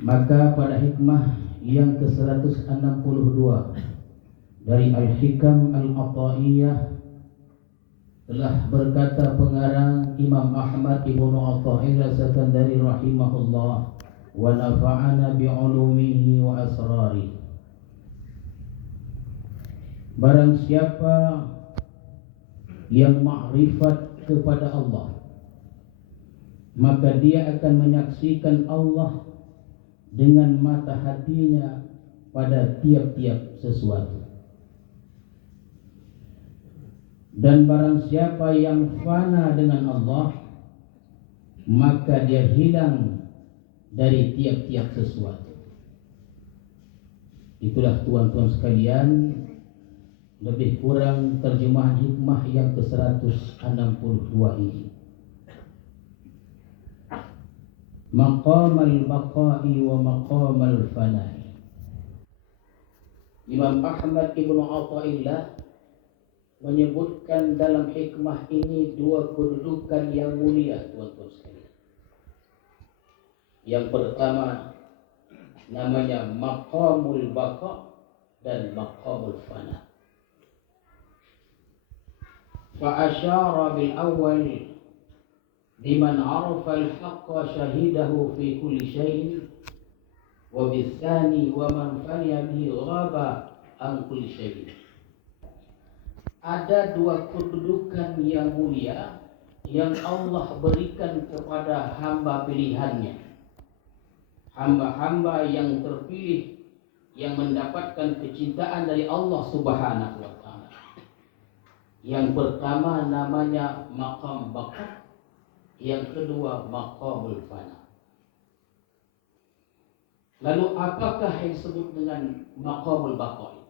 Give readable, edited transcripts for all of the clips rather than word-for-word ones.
Maka pada hikmah yang ke-162 dari Al-Hikam Al-Ata'iyah telah berkata pengarang Imam Ahmad Ibnu Atha'illah Sakandari rahimahullah wa nafa'ana bi'ulumihi wa asrari. Barang siapa yang ma'rifat kepada Allah, maka dia akan menyaksikan Allah dengan mata hatinya pada tiap-tiap sesuatu. Dan barang siapa yang fana dengan Allah, maka dia hilang dari tiap-tiap sesuatu. Itulah tuan-tuan sekalian, lebih kurang terjemahan hikmah yang ke-162 ini. Maqam al-baqa'i wa maqam al-fana'i. Imam Ahmad Ibnu Atha'illah menyebutkan dalam hikmah ini dua kedudukan yang mulia, tuan-tuan sekalian. Yang pertama namanya maqamul baqa dan maqamul fana. Fa asyara bil awwal liman arafa al-haqqa syahidahu fi kulli syai'in wa bil tsani wa man faniya bihi ghaba an kulli syai'in. Ada dua kedudukan yang mulia yang Allah berikan kepada hamba pilihannya, hamba-hamba yang terpilih yang mendapatkan kecintaan dari Allah Subhanahu wa ta'ala. Yang pertama namanya maqam baqa, yang kedua maqamul fana. Lalu apakah yang disebut dengan maqamul baqa?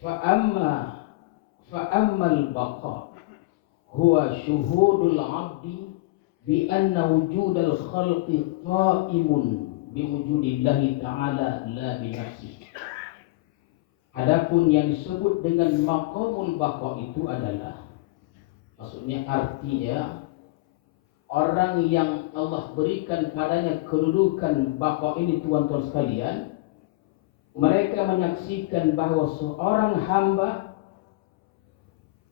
Fa'ammal baqa huwa syuhudul abdi bi anna wujudal khalqi qa'imun bi wujudillahi ta'ala la bi nafsihi. Adapun yang disebut dengan maqamul baqa itu adalah, maksudnya artinya orang yang Allah berikan padanya kedudukan baqa ini, tuan-tuan sekalian, mereka menyaksikan bahwa seorang hamba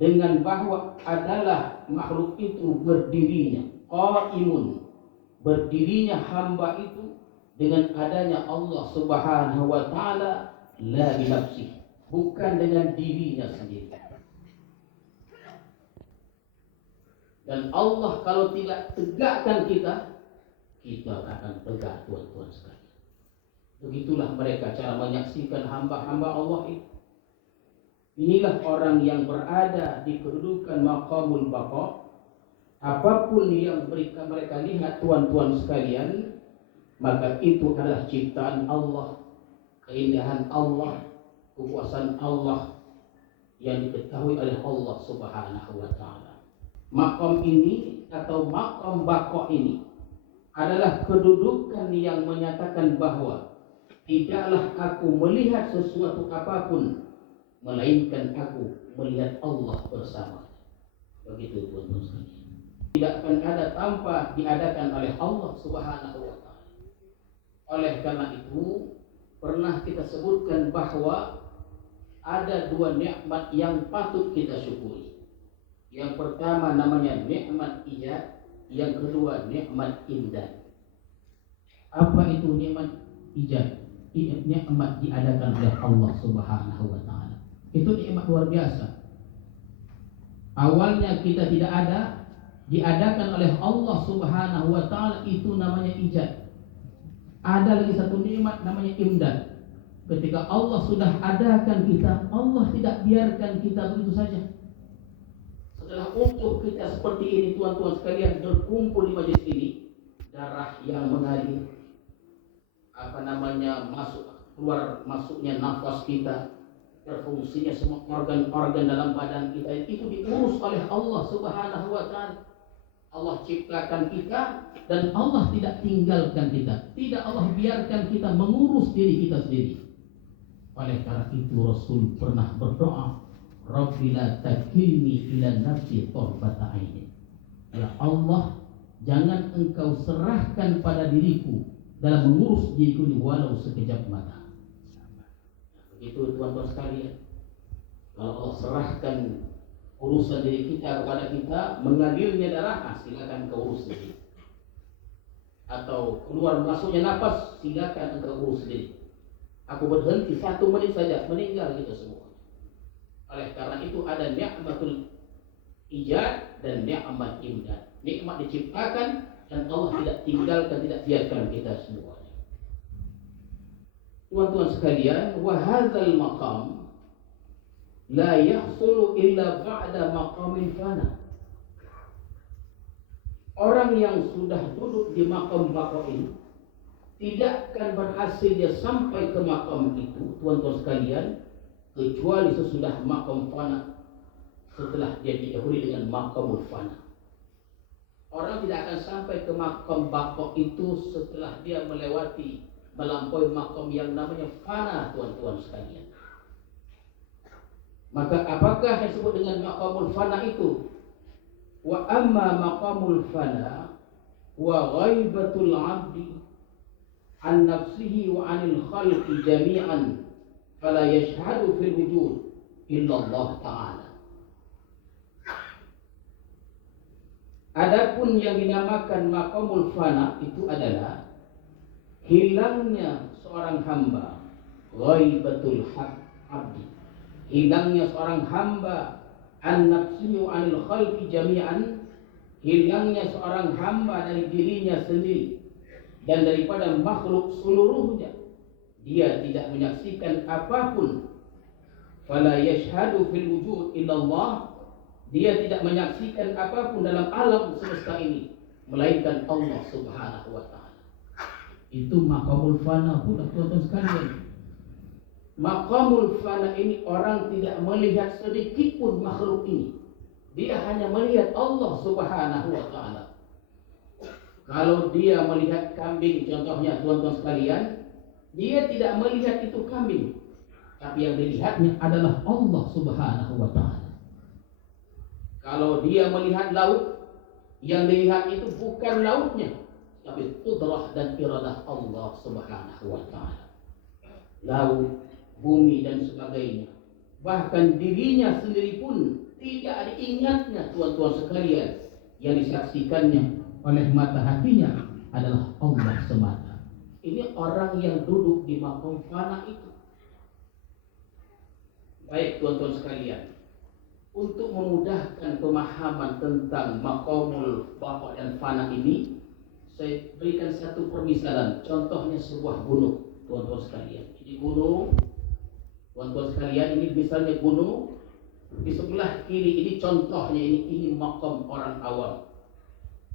dengan bahwa adalah makhluk itu berdirinya, qaimun, berdirinya hamba itu dengan adanya Allah Subhanahu wa ta'ala, la binafsih, bukan dengan dirinya sendiri. Dan Allah kalau tidak tegakkan kita, kita akan tegak, tuan-tuan sekalian. Begitulah mereka cara menyaksikan hamba-hamba Allah itu. Inilah orang yang berada di kedudukan maqamul baqa. Apapun yang mereka lihat, tuan-tuan sekalian, maka itu adalah ciptaan Allah, keindahan Allah, kekuasaan Allah yang diketahui oleh Allah Subhanahu wa ta'ala. Maqam ini atau maqam baqa ini adalah kedudukan yang menyatakan bahwa tidaklah aku melihat sesuatu apapun melainkan aku melihat Allah bersama. Begitu, tuan-tuan sekalian. Tidak akan ada tanpa diadakan oleh Allah Subhanahu wa ta'ala. Oleh karena itu pernah kita sebutkan bahwa ada dua nikmat yang patut kita syukuri. Yang pertama namanya nikmat ijad, yang kedua nikmat imdad. Apa itu nikmat ijad? Nikmat diadakan oleh Allah Subhanahu wa ta'ala. Itu nikmat luar biasa. Awalnya kita tidak ada, diadakan oleh Allah Subhanahu wa ta'ala, itu namanya ijad. Ada lagi satu nikmat namanya imdad. Ketika Allah sudah adakan kita, Allah tidak biarkan kita begitu saja. Setelah utuh kita seperti ini, tuan-tuan sekalian, berkumpul di majelis ini, darah yang mengalir, keluar masuknya nafas kita, berfungsinya semua organ-organ dalam badan kita, itu diurus oleh Allah Subhanahu wa ta'ala. Allah ciptakan kita dan Allah tidak tinggalkan kita. Tidak Allah biarkan kita mengurus diri kita sendiri. Oleh karena itu Rasul pernah berdoa, Rabbi la takilni ila nafsi tarfata aini. Ya Allah, jangan engkau serahkan pada diriku dalam mengurus diriku ini walau sekejap mata. Begitu tuan-tuan sekalian. Kalau Allah serahkan urusan diri kita kepada kita, mengalirnya darah, silakan kau urus sendiri. Atau keluar masuknya nafas, silakan engkau urus sendiri. Aku berhenti 1 menit saja, meninggal kita semua. Oleh karena itu ada ni'matul ijad dan ni'mat imdad. Nikmat diciptakan dan Allah tidak tinggalkan, tidak biarkan kita semuanya. Tuan-tuan sekalian, wa hadzal maqam la yahsulu illa ba'da maqamil fana. Orang yang sudah duduk di maqam ini tidak akan berhasil dia sampai ke maqam itu, tuan-tuan sekalian, kecuali sesudah maqam fana, setelah dia didahului dengan maqamul fana. Orang tidak akan sampai ke maqam baqo itu setelah dia melampaui maqam yang namanya fana, tuan-tuan sekalian. Maka apakah yang disebut dengan maqamul fana itu? Wa amma maqamul fana wa ghaibatul 'abdi an nafsihi wa 'anil khalqi jami'an fala yashhadu fil wujud illa Allah ta'ala. Adapun yang dinamakan maqamul fana itu adalah hilangnya seorang hamba, ghaibatul abdi, hilangnya seorang hamba an nafsihi wa 'anil khalqi jami'an, hilangnya seorang hamba dari dirinya sendiri dan daripada makhluk seluruhnya. Dia tidak menyaksikan apapun. Fala yashhadu fil wujud illallah, dia tidak menyaksikan apapun dalam alam semesta ini melainkan Allah Subhanahu wa taala. Itu maqamul fana pula, tuan-tuan sekalian. Maqamul fana ini orang tidak melihat sedikit pun makhluk ini. Dia hanya melihat Allah Subhanahu wa taala. Kalau dia melihat kambing contohnya, tuan-tuan sekalian, dia tidak melihat itu kambing, tapi yang dilihatnya adalah Allah Subhanahu wa taala. Kalau dia melihat laut, yang dilihat itu bukan lautnya, tapi qudrah dan iradah Allah Subhanahu wa taala. Laut, bumi dan sebagainya. Bahkan dirinya sendiri pun tidak diingatnya, tuan-tuan sekalian. Yang disaksikannya oleh mata hatinya adalah Allah semata. Ini orang yang duduk di maqam fana itu. Baik tuan-tuan sekalian, untuk memudahkan pemahaman tentang maqamul baqa dan fana ini, saya berikan satu permisalan. Contohnya sebuah gunung, tuan-tuan sekalian. Ini gunung, tuan-tuan sekalian, ini misalnya gunung. Di sebelah kiri ini contohnya, ini maqam orang awam.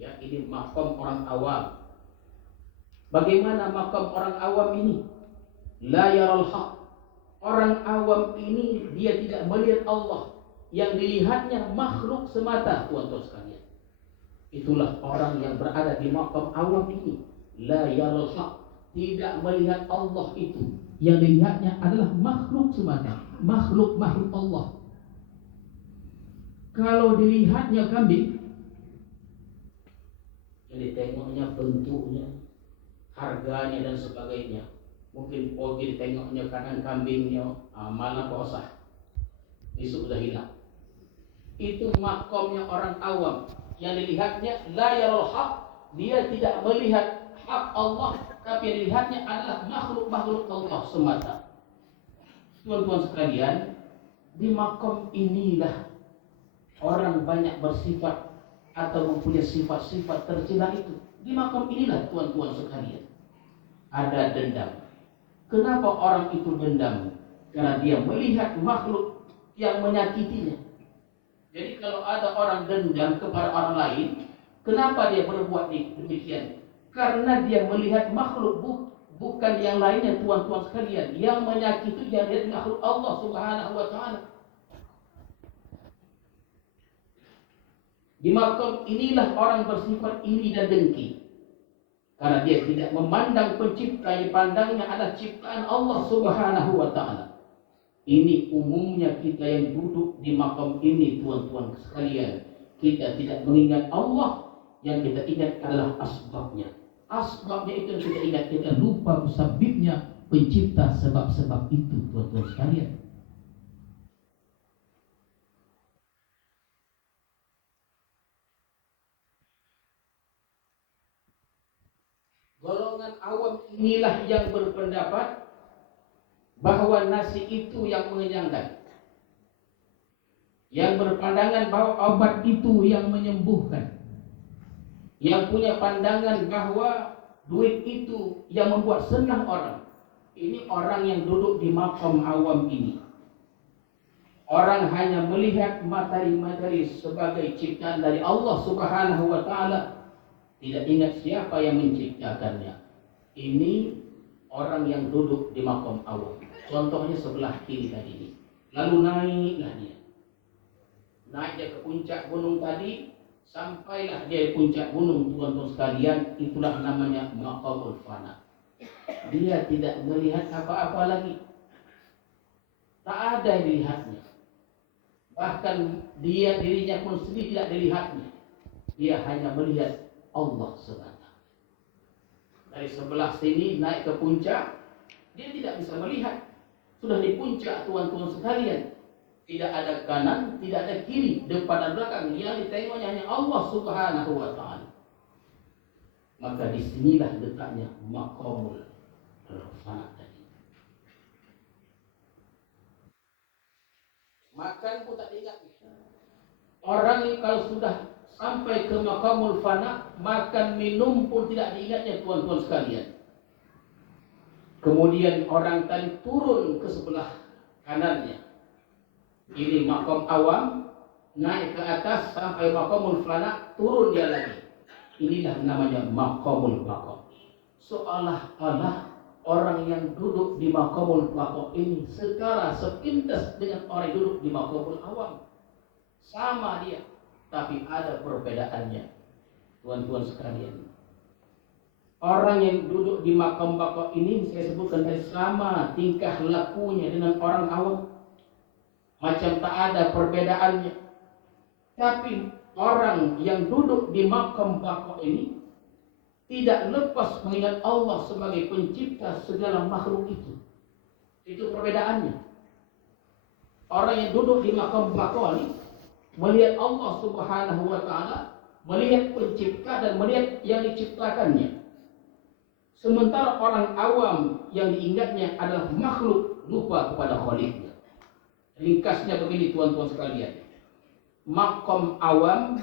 Ya, ini maqam orang awam. Bagaimana maqam orang awam ini? La yaral haq. Orang awam ini dia tidak melihat Allah. Yang dilihatnya makhluk semata, tuan-tuan sekalian. Itulah orang yang berada di maqam awam ini. La yaral haq. Tidak melihat Allah itu. Yang dilihatnya adalah makhluk semata. Makhluk Allah. Kalau dilihatnya kambing, jadi tengoknya bentuknya, harganya dan sebagainya. Mungkin pagi tengoknya kanan kambingnya, malam basah, besok sudah hilang. Itu makomnya orang awam. Yang dilihatnya la yaral haq, dia tidak melihat hak Allah, tapi yang dilihatnya adalah makhluk Allah semata. Tuan-tuan sekalian, di makom inilah orang banyak bersifat atau mempunyai sifat-sifat tercela itu. Di makam inilah, tuan-tuan sekalian, ada dendam. Kenapa orang itu dendam? Karena dia melihat makhluk yang menyakitinya. Jadi kalau ada orang dendam kepada orang lain, kenapa dia berbuat demikian? Karena dia melihat makhluk bukan yang lainnya, tuan-tuan sekalian. Yang menyakiti dia lihat makhluk Allah Subhanahu wa taala. Di makam inilah orang bersifat iri dan dengki. Karena dia tidak memandang pencipta, yang dipandangnya adalah ciptaan Allah Subhanahu wa taala. Ini umumnya kita yang duduk di makam ini, tuan-tuan sekalian. Kita tidak mengingat Allah, yang kita ingat adalah asbabnya. Asbabnya itu yang kita ingat, kita lupa musabibnya, pencipta sebab-sebab itu, tuan-tuan sekalian. Golongan awam inilah yang berpendapat bahwa nasi itu yang mengenyangkan, yang berpandangan bahwa obat itu yang menyembuhkan, yang punya pandangan bahwa duit itu yang membuat senang orang. Ini orang yang duduk di makam awam ini. Orang hanya melihat materi-materi sebagai ciptaan dari Allah Subhanahu wa Ta'ala, tidak ingat siapa yang menciptakannya. Ini orang yang duduk di makam awam. Contohnya sebelah kiri tadi ini. Lalu naiklah dia. Naik dia ke puncak gunung tadi, sampailah dia di puncak gunung, tuan-tuan sekalian, itulah namanya maqamul fana. Dia tidak melihat apa-apa lagi. Tak ada yang dilihatnya. Bahkan dia dirinya pun sendiri tidak dilihatnya. Dia hanya melihat Allah semata. Dari sebelah sini naik ke puncak, dia tidak bisa melihat. Sudah di puncak, tuan-tuan sekalian. Tidak ada kanan, tidak ada kiri, depan dan belakang. Yang ditengoknya hanya Allah Subhanahu wa Ta'ala. Maka disinilah letaknya maqamul fana tadi. Makan pun tak diingat. Orang yang kalau sudah sampai ke maqamul fana, makan minum pun tidak diingatnya, tuan-tuan sekalian. Kemudian orang tadi turun ke sebelah kanannya. Ini maqam awam, naik ke atas sampai maqamul fana, turun dia lagi. Inilah namanya maqamul baqa. Seolah-olah orang yang duduk di maqamul baqa ini setara sepintas dengan orang yang duduk di maqamul awam. Sama dia, tapi ada perbedaannya, tuan-tuan sekalian. Orang yang duduk di maqam baqa ini saya sebutkan tadi sama tingkah lakunya dengan orang awam, macam tak ada perbedaannya. Tapi orang yang duduk di maqam baqa ini tidak lepas mengingat Allah sebagai pencipta segala makhluk itu. Itu perbedaannya. Orang yang duduk di maqam baqa ini melihat Allah Subhanahu wa Ta'ala, melihat pencipta dan melihat yang diciptakannya. Sementara orang awam yang diingatnya adalah makhluk, lupa kepada Khaliknya. Ringkasnya begini, tuan-tuan sekalian. Maqam awam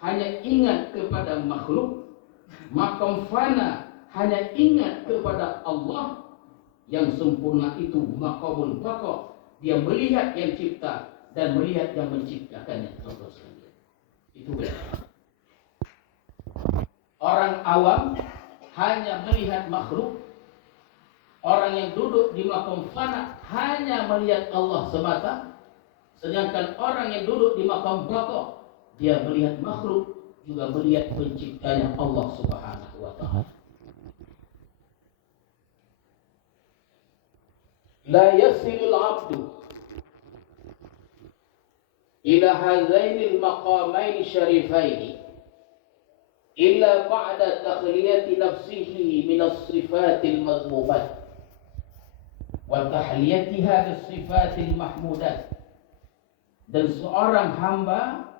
hanya ingat kepada makhluk, maqam fana hanya ingat kepada Allah. Yang sempurna itu maqamul baqa. Dia melihat yang cipta dan melihat yang menciptakannya, tuan-tuan sekalian. Itu beda. Orang awam hanya melihat makhluk. Orang yang duduk di maqam fana hanya melihat Allah semata. Sedangkan orang yang duduk di maqam baqa, dia melihat makhluk, juga melihat penciptanya Allah Subhanahu wa Ta'ala. La yasilul abdu ila hadzainil maqamain syarifaini illa ba'da takhliyati nafsihi min as-sifatil mazmumat wa tahliyatiha bis-sifatil mahmudat. Dan seorang hamba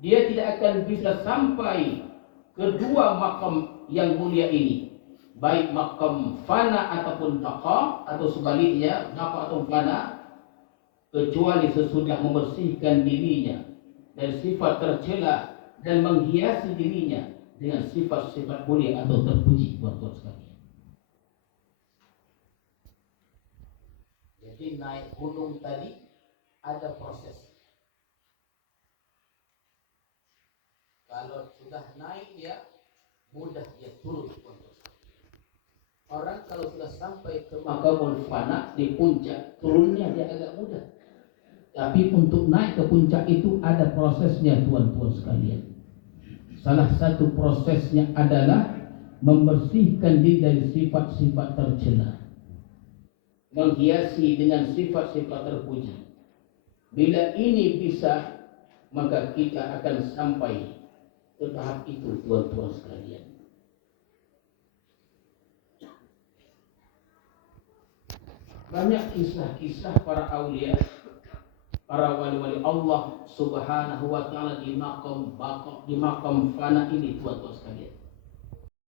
dia tidak akan bisa sampai kedua makam yang mulia ini, baik makam fana ataupun baqa, atau sebaliknya baqa atau fana, kecuali sesudah membersihkan dirinya dari sifat tercela dan menghiasi dirinya dengan sifat-sifat mulia atau terpuji, tuan-tuan sekalian. Jadi naik gunung tadi ada proses. Kalau sudah naik dia mudah, dia turun, tuan-tuan sekalian. Orang kalau sudah sampai ke maqamul fana di puncak, turunnya dia agak mudah. Tapi untuk naik ke puncak itu ada prosesnya, tuan-tuan sekalian. Salah satu prosesnya adalah membersihkan diri dari sifat-sifat tercela, menghiasi dengan sifat-sifat terpuji. Bila ini bisa, maka kita akan sampai ke tahap itu, tuan-tuan sekalian. Banyak kisah-kisah para aulia, para wali-wali Allah Subhanahu wa taala di makam fana ini, tuan-tuan sekalian.